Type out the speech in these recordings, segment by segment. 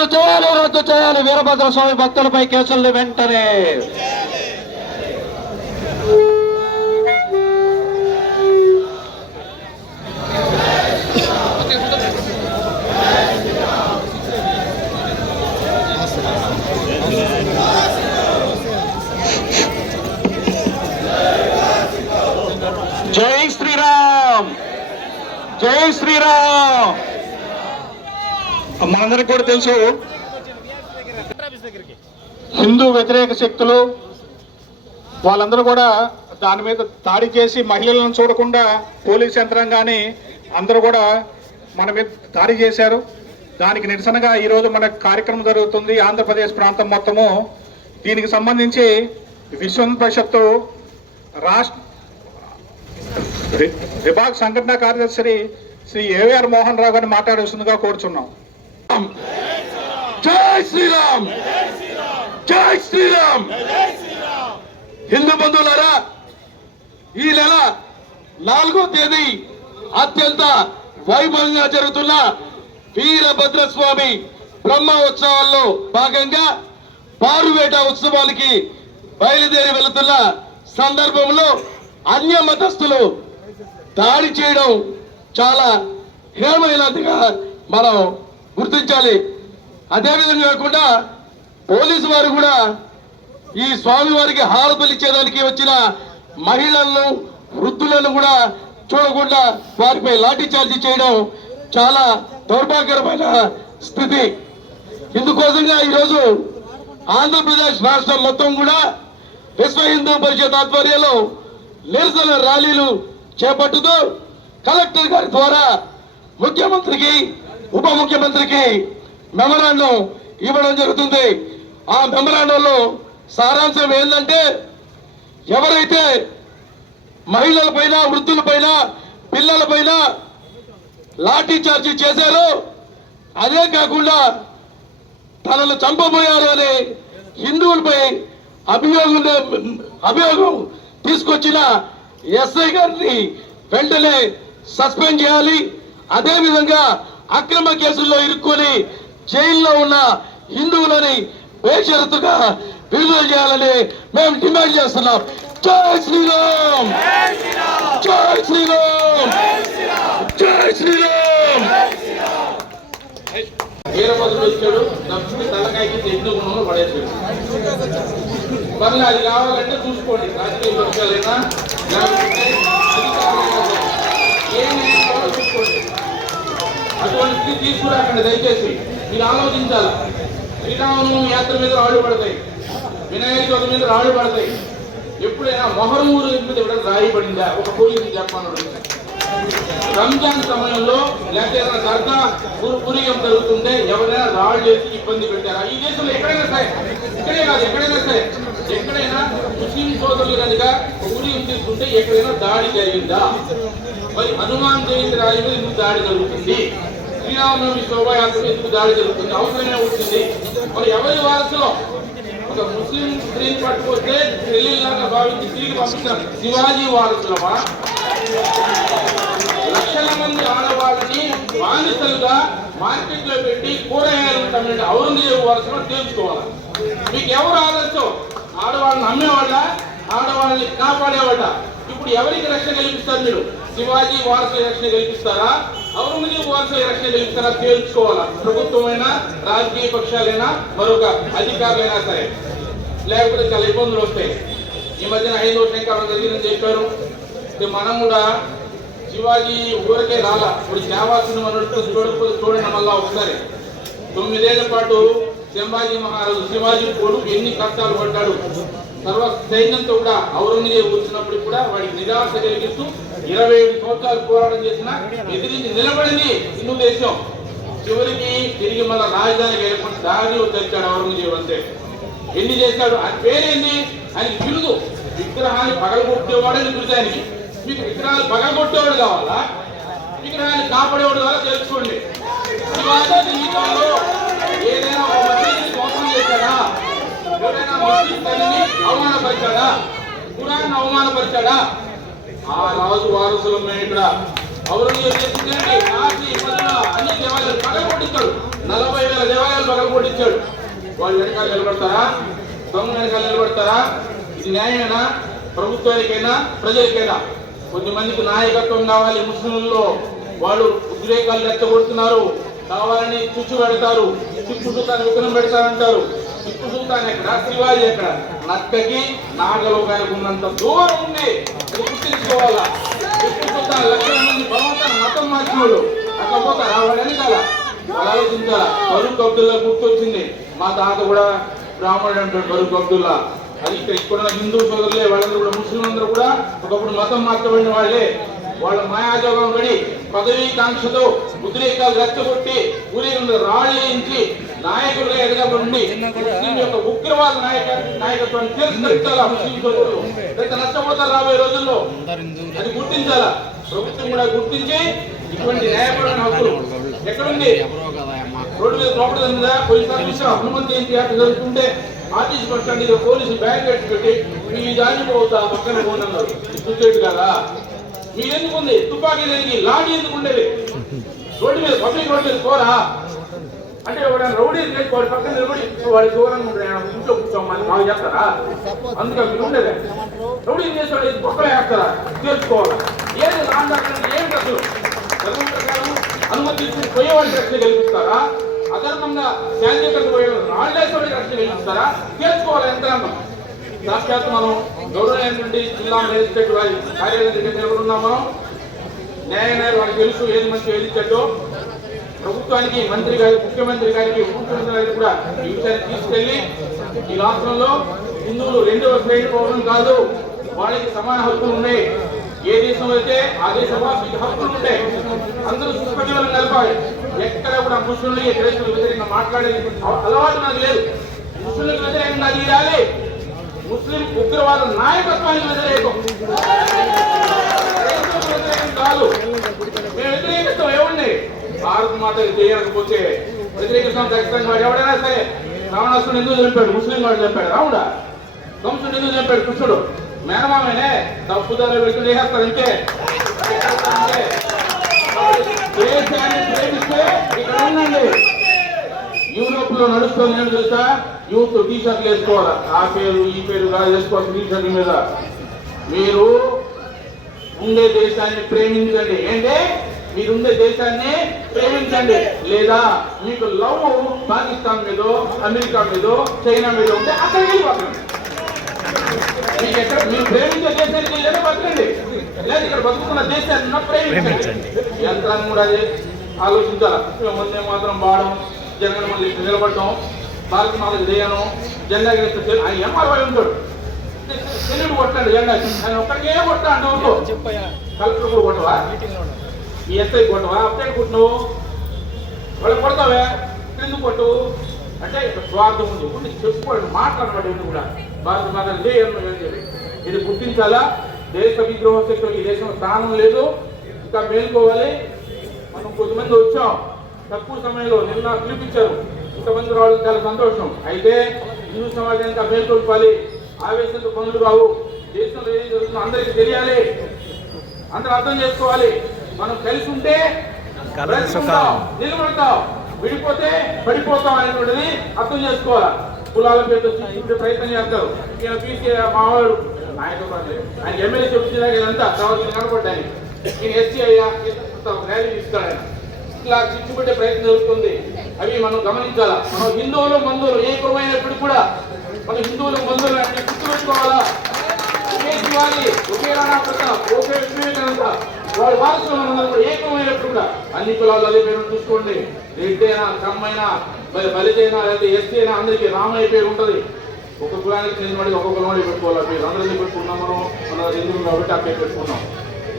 రద్దు చేయాలి రద్దు చేయాలి. వీరభద్ర స్వామి భక్తులపై కేసుల్ని వెంటనే. జై శ్రీరామ్! జై శ్రీరామ్! మనందరికి కూడా తెలుసు. హిందూ వ్యతిరేక శక్తులు వాళ్ళందరూ కూడా దాని మీద దాడి చేసి మహిళలను చూడకుండా పోలీస్ యంత్రాంగాన్ని అందరూ కూడా మన మీద దాడి చేశారు. దానికి నిరసనగా ఈరోజు మన కార్యక్రమం జరుగుతుంది. ఆంధ్రప్రదేశ్ ప్రాంతం మొత్తము. దీనికి సంబంధించి విశ్వం పరిషత్తు రాష్ట్ర విభాగ్ సంఘటనా సంఘటన కార్యదర్శి శ్రీ ఏవిఆర్ మోహన్ రావు గారిని మాట్లాడాల్సిందిగా కోరుచున్నాం. జై శ్రీరామ్ జై శ్రీరామ్ హిందూ బంధువులారా ఈ నెల నాలుగో తేదీ అత్యంత వైభవంగా జరుగుతున్న వీరభద్రస్వామి బ్రహ్మ ఉత్సవాల్లో భాగంగా పారువేట ఉత్సవాలకి బయలుదేరి వెళుతున్న సందర్భంలో అన్య మతస్థులు దాడి చేయడం చాలా హేమైనదిగా మనం గుర్తించాలి. అదేవిధంగా కాకుండా పోలీసు వారు కూడా ఈ స్వామివారికి హారతులు ఇచ్చేదానికి వచ్చిన మహిళలను వృద్ధులను కూడా చూడకుండా వారిపై లాఠీ చార్జీ చేయడం చాలా దౌర్భాగ్యకరమైన స్థితి. ఇందుకోసంగా ఈరోజు ఆంధ్రప్రదేశ్ రాష్ట్రం మొత్తం కూడా విశ్వ హిందూ పరిషత్ ఆధ్వర్యంలో నిరసన ర్యాలీలు చేపట్టుతూ కలెక్టర్ గారి ద్వారా ముఖ్యమంత్రికి ఉప ముఖ్యమంత్రికి మెమరాండం ఇవ్వడం జరుగుతుంది. ఆ మెమరాండంలో సారాంశం ఏంటంటే ఎవరైతే మహిళల పైన వృద్ధుల పైన పిల్లల పైన లాఠీ చార్జీ చేశారో అదే కాకుండా తనను చంపబోయారు అనే హిందువులపై అభియోగం అభియోగం తీసుకొచ్చిన ఎస్ఐ గారిని వెంటనే సస్పెండ్ చేయాలి. అదేవిధంగా అక్రమ కేసుల్లో ఇరుక్కుని జైల్లో ఉన్న హిందువులని బేషరతుగా విడుదల చేయాలని మేము డిమాండ్ చేస్తున్నాం. జై శ్రీరామ్! జై శ్రీరామ్! జై శ్రీరామ్! వీరభద్రుడు వచ్చాడు. తలకాయకి తెడ్డు పడేసాడు మళ్ళీ అది కావాలంటే చూసుకోండి. రాజకీయ పక్షాలైనా? లేకపోతే అధికారులైనా సరే. ఏం నేర్చుకోవాలో చూసుకోండి అటువంటి స్థితి తీసుకురాకండి దయచేసి. మీరు ఆలోచించాలి? శ్రీరామనవమి యాత్ర మీద రాళ్ళు పడతాయి. వినాయక చవితి మీద రాళ్ళు పడతాయి. ఎప్పుడైనా మొహరం ఊరు మీద ఎప్పుడైనా రాయి పడిందా? ఒక పోలీసు చెప్పమన్నాడు రంజాన్ సమయంలో లేకపోతే సరదా పూరియం జరుగుతుంటే ఎవరైనా రాళ్ళు చేసి ఇబ్బంది పెట్టారా? ఈ దేశంలో ఎక్కడైనా సరే ఇక్కడే కాదు ఎక్కడైనా సరే ఎక్కడైనా ముస్లిం సోదరులు కనుక పూరియం తీసుకుంటే ఎక్కడైనా దాడి జరిగిందా? మరి హనుమాన్ జయంతి రాయి మీద ఎందుకు దాడి జరుగుతుంది? శ్రీరామనవమి శోభాయాత్ర మీద ఎందుకు దాడి జరుగుతుంది. అవసరమే ఉంటుంది. మరి ఎవరి వారసులో? ఒక ముస్లిం స్త్రీని పట్టుకొస్తే పెళ్ళిలాగా భావించి తిరిగి పంపిస్తారు శివాజీ వారసులమా? లక్షల మంది ఆడవాళ్ళని బానిసలుగా మార్కెట్లో పెట్టి కూరగాయలు ఉంటామంటే ఔరంగజేబు వారసులో తేల్చుకోవాలి? మీకు ఎవరు ఆదర్శం? ఆడవాళ్ళని అమ్మేవాళ్ళ ఆడవాళ్ళని కాపాడేవాళ్ళ? ఇప్పుడు ఎవరికి రక్షణ కల్పిస్తారు మీరు? శివాజీ వారసులు రక్షణ కల్పిస్తారా? ఔరంగజేబు వారసులు ఎలక్షన్ గెలిపిస్తారా తేల్చుకోవాలా ప్రభుత్వమైనా రాజకీయ పక్షాలైనా మరొక అధికారులైనా సరే. లేకపోతే చాలా ఇబ్బందులు వస్తాయి. ఈ మధ్యన ఐదో శంకరం జరిగిందని చెప్పారు? మనం కూడా శివాజీ ఊరికే రాలా. ఇప్పుడు సేవాసుని మనతో చూడకపోతే చూడండి మళ్ళా ఒకసారి. తొమ్మిదేళ్ళ పాటు శంభాజీ మహారాజు శివాజీ కొడుకు ఎన్ని కష్టాలు పడ్డాడు. సర్వ సైన్యంతో కూడా ఔరంగజేబు వచ్చినప్పుడు కూడా వాడికి నిరాశ కలిగిస్తూ ఇరవై ఐదు సంవత్సరాలు పోరాటం చేసిన ఎదిరించి నిలబడింది హిందూ దేశం చివరికి తిరిగి మళ్ళీ రాజధానికి వెళ్ళకుండా దారిలో తెచ్చాడు ఔరంగజేబు అంతే. ఎన్ని చేశాడు? ఆయన పేరేంది? అని బిరుదు విగ్రహాన్ని పగలగొట్టేవాడని బిరుదు ఆయనకి. మీకు విగ్రహాలు పగలగొట్టేవాడు కావాలా? విగ్రహాన్ని కాపాడేవాడు కావాలా? తెలుసుకోండి. జీవితంలో ఏదైనా ఒక మసీదుని మోసం చేశాడా? ఎవరైనా మసీద్ తల్లిని అవమానపరిచాడా? కురాన్ని అవమానపరిచాడా? ఆ రాజు వారసులు ఇక్కడ. ఔరంగజేబు చేసింది కాశీ అన్ని దేవాలయాలు పగల కొట్టించాడు నలభై వేల దేవాలయాలు పగల కొట్టించాడు వాళ్ళు వెనకాల నిలబడతారా? దొంగ వెనకాల నిలబడతారా? ఇది న్యాయమేనా? ప్రభుత్వానికైనా? ప్రజలకైనా? కొంతమందికి నాయకత్వం కావాలి ముస్లింలలో. వాళ్ళు ఉద్రేకాలు రెచ్చగొడుతున్నారు. కావాలని చుచ్చు పెడతారు. టిప్పు సుల్తాన్ విగ్రహం పెడతారంటారు. టిప్పు సుల్తాన్ ఎక్కడ? శివాజీ ఎక్కడ? నక్కకి నాగలోకానికి ఉన్నంత దూరం ఉంది. గుర్తించుకోవాలా? టిప్పు లక్షల మంది బలవంతాన్ని మతం మార్చినోళ్ళు. అట్లా పోతారా వాడు వెనకాల వాళ్ళు ఆలోచించాలా? బరుకు అబ్దుల్లా గుర్తొచ్చింది. మా తాత కూడా బ్రాహ్మణుడు అంటాడు బరుకు అబ్దుల్లా అది ఇక్కడ ఇక్కడ హిందూ సోదరులే వాళ్ళందరూ కూడా ముస్లిం అందరూ కూడా ఒకప్పుడు మతం మార్చబడిన వాళ్ళే. వాళ్ళ మాయాజోగం పడి పదవీ కాంక్షతో ఉద్రేకాలు రెచ్చగొట్టి ఊరేగింపు రాళ్ళేయించి నాయకుడిగా ఎదగబడి ముస్లిం యొక్క ఉగ్రవాద నాయక నాయకత్వాన్ని తిరస్కరించాలా? ముస్లిం సోదరులు లేకపోతే నష్టపోతారు రాబోయే రోజుల్లో? అది గుర్తించాలా? ప్రభుత్వం కూడా గుర్తించి ఇటువంటి న్యాయపరమైన హక్కులు ఎక్కడుంది? రోడ్డు మీద లోపల ఉందా? పోలీస్ ఆఫీసర్ హనుమంత్ ఏంటి అట్లా జరుగుతుంటే ఆర్టీసీ బస్ స్టాండ్ దగ్గర పోలీసు బ్యారికేడ్ పెట్టి మీ దాన్ని పోతా పక్కన పోనన్నారు చూసేది కదా మీరెందుకు ఎందుకుంది తుపాకీ దేనికి లాఠీ ఎందుకు ఉండేది? రోడ్డు మీద పబ్లిక్ రోడ్డు మీద పోరా? అంటే ఎవరైనా రౌడీ చేసి వాడి పక్కన నిలబడి వాడి దూరంగా ఉంటాడు ఇంట్లో కూర్చోమని బాగా చేస్తారా? అందుకే మీరు ఉండేది. రౌడీ చేసేవాడు ఇది పక్కన వేస్తారా తెలుసుకోవాలి ఏది లాంటి ఏం అసలు ధర్మం ప్రకారం అనుమతి తీసుకుని పోయేవాడికి రక్షణ కల్పిస్తారా? అధర్మంగా శాంతికరణ పోయేవాడు రాళ్ళేశ్వరికి రక్షణ కల్పిస్తారా? తెలుసుకోవాలి యంత్రాంగం సాక్షాత్ మనం గౌరవమైనటువంటి జిల్లా మేజిస్ట్రేట్ వారి కార్యాలయం దగ్గర నిలబడి ఉన్నాం మనం? న్యాయ వాళ్ళకి తెలుసు ఏది మంచి ఏది చెడ్డో. ప్రభుత్వానికి మంత్రి గారి ముఖ్యమంత్రి గారికి ముఖ్యమంత్రి గారికి కూడా ఈ విషయాన్ని తీసుకెళ్ళి ఈ రాష్ట్రంలో హిందువులు రెండవ శ్రేణి పోవడం కాదు వాళ్ళకి సమాన హక్కులు ఉన్నాయి. ఏ దేశం అయితే ఆ దేశం హక్కులు ఉంటాయి అందరూ సుఖజీవనం నడపాలి. ఎక్కడ కూడా ముస్లింలు క్రైస్తవులు వ్యతిరేకంగా మాట్లాడే అలవాటు నాకు లేదు. ముస్లింలకు వ్యతిరేకంగా తీరాలి ముస్లిం ఉగ్రవాద నాయకత్వానికి వ్యతిరేకం. కాదు. మేము వ్యతిరేకత్వం ఏముండే భారత మాతకి చేయకపోతే వ్యతిరేకిస్తాం ఖచ్చితంగా వాడు ఎవడైనా సరే రావణాసుడు ఎందుకు చంపాడు? ముస్లిం వాడు చంపాడు. రావుడా కంసుడు ఎందుకు చంపాడు? కృష్ణుడు. మేనమామేనే? తప్పుదారులు పెట్టి చేసేస్తారు ఇంకే దేశాన్ని ప్రేమిస్తే ఇక్కడ ఉండండి. యూరోప్లో నడుస్తుంది ఏంటి తెలుసా? యూత్ టీ షర్ట్లు వేసుకోవాలి ఆ పేరు ఈ పేరు కాదు వేసుకోవాలి టీ షర్ట్ మీద. మీరు ఉండే దేశాన్ని ప్రేమించండి. ఏంటి? మీరుండే దేశాన్ని ప్రేమించండి. లేదా మీకు లవ్ పాకిస్తాన్ మీదో అమెరికా మీదో చైనా మీద ఉంటే అక్కడికి వెళ్ళిపోకండి. మీకు ఎక్కడ మీరు ప్రేమించే దేశానికి వెళ్ళేదే బతకండి. లేదా ఇక్కడ బతుకుతున్న దేశాన్ని ప్రేమించండి. యంత్రాన్ని కూడా అదే. ఆలోచించాలి? ముందే మాత్రం బాడడం జగన్ మళ్ళీ నిలబడటం భారత మాతకు చేయను జెండా ఎగిరిస్తే ఆయన ఏం అలవాటు ఉంటాడు? తెలుగు కొట్టండి జెండా. ఆయన ఒక్కడికే కొట్టా అంటే ఊరుకో కలెక్టర్ కూడా కొట్టవా? ఈ ఎస్ఐ కొట్టవా? అప్పుడే కొట్టినావు? వాళ్ళు కొడతావే? ఎందుకు కొట్టు అంటే ఇక్కడ స్వార్థం ఉంది. ఉండి చెప్పుకోండి మాట్లాడబడి ఉంది కూడా. భారత మాత ఇది గుర్తించాలా దేశ విగ్రహం శక్తులు ఈ దేశం స్థానం లేదు. ఇంకా మేల్కోవాలి. మనం కొద్దిమంది వచ్చాం. తక్కువ సమయంలో నిన్న పిలిపించారు. ఇంతమంది రావడం చాలా సంతోషం. అయితే హిందూ సమాజం ఇంకా మేల్కొల్పాలి. ఆవేశంతో పనులు కావు దేశంలో ఏం జరుగుతుందో అందరికీ తెలియాలి. అందరూ అర్థం చేసుకోవాలి. మనం కలిసి ఉంటే బ్రతికుంటాం, నిలబడతాం. విడిపోతే పడిపోతాం అనేటువంటిది అర్థం చేసుకోవాలి. కులాల పేరుతో చూసుకుంటే ప్రయత్నం చేస్తారు. మావాడు ఆయన ఆయన ఎమ్మెల్యే చెప్తున్నా ఇదంతా తర్వాత కనపడ్డాయి ఈయన ఎస్సీ అయ్యా ర్యాలీ ఇస్తాడు ఆయన ఇట్లా చిచ్చుపెట్టే ప్రయత్నం జరుగుతుంది. అవి మనం గమనించాలా? మనం హిందువులు మందువులు ఏకమైనప్పుడు కూడా మన హిందువులు మందువులు అంటే గుర్తుపెట్టుకోవాలా? ఒకే శివాజీ ఒకే రాణా ప్రతాప్ ఒకే వివేకానంద వారి వారసులు మనందరం కూడా ఏకమైనప్పుడు కూడా అన్ని కులాలు అదే పేరు చూసుకోండి. రెడ్డైనా కమ్మైనా మరి బలితైనా లేదా ఎస్సీ అయినా అందరికీ రామయ్య పేరు ఉంటుంది. ఒక కులానికి చెందిన వాడికి ఒక కులం పెట్టుకోవాలి. పేరు అందరికీ పెట్టుకున్నాం మనం. మన హిందువులు కాబట్టి ఆ పేరు పెట్టుకున్నాం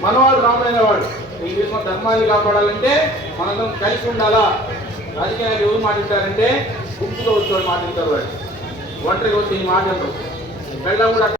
మనవాడు రాముడైన వాడు. ఈ దేశం ధర్మాన్ని కాపాడాలంటే మనందరం కలిసి ఉండాలా? రాజకీయాలు ఎవరు మాట్లాడారంటే గుంపుగా వచ్చేవాడు మాట్లాడతారు వాడు. ఒంటరిగా వచ్చి ఈ మాట అంటారు. కూడా